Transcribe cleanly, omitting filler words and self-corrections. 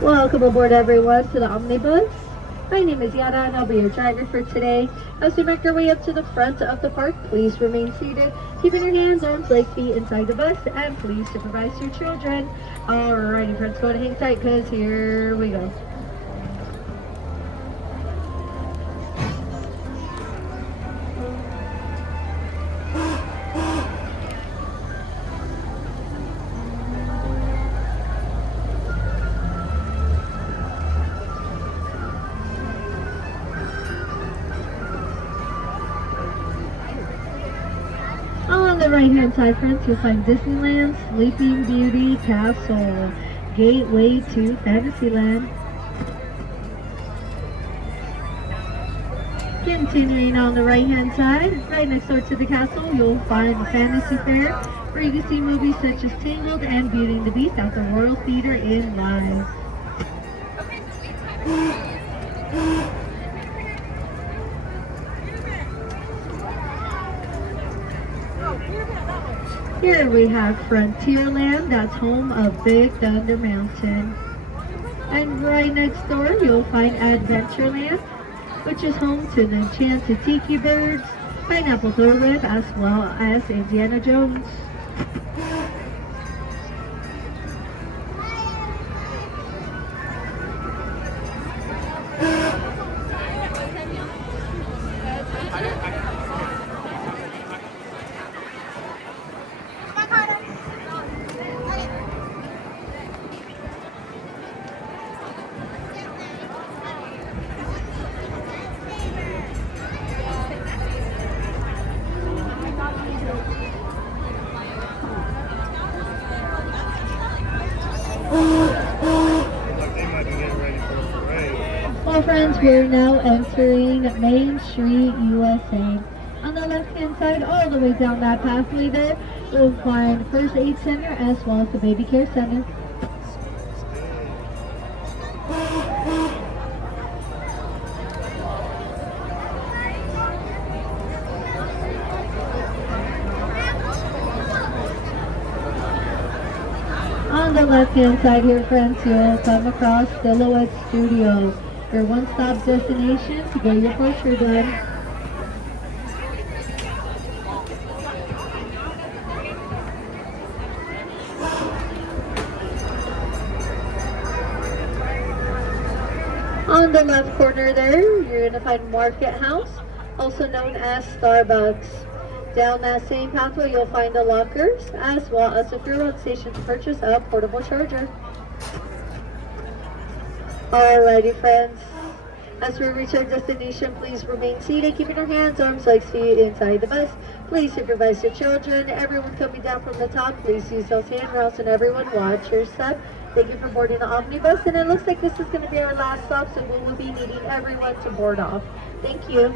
Welcome aboard everyone to the Omnibus. My name is Yara and I'll be your driver for today. As we make our way up to the front of the park, please remain seated, keeping your hands, arms, legs, feet inside the bus, and please supervise your children. Alrighty friends, go to hang tight because here we go. On the right hand side, friends, you'll find Disneyland, Sleeping Beauty Castle, Gateway to Fantasyland. Continuing on the right hand side, right next door to the castle, you'll find the Fantasy Fair, where you can see movies such as Tangled and Beauty and the Beast at the Royal Theater in live. Here we have Frontierland, that's home of Big Thunder Mountain. And right next door, you'll find Adventureland, which is home to the Enchanted Tiki Birds, Pineapple Thrill Whip, as well as Indiana Jones. Well friends, we're now entering Main Street, U.S.A. On the left hand side, all the way down that pathway there, you'll find First Aid Center as well as the Baby Care Center. On the left hand side here friends, you'll come across Silhouette Studios, your one-stop destination to get your portrait done. On the left corner there, you're going to find Market House, also known as Starbucks. Down that same pathway, you'll find the lockers, as well as a fuel station to purchase a portable charger. Alrighty friends, as we reach our destination, please remain seated, keeping your hands, arms, legs, feet inside the bus. Please supervise your children. Everyone coming down from the top, please use those handrails, and everyone watch your step. Thank you for boarding the omnibus, and it looks like this is going to be our last stop, so we will be needing everyone to board off. Thank you.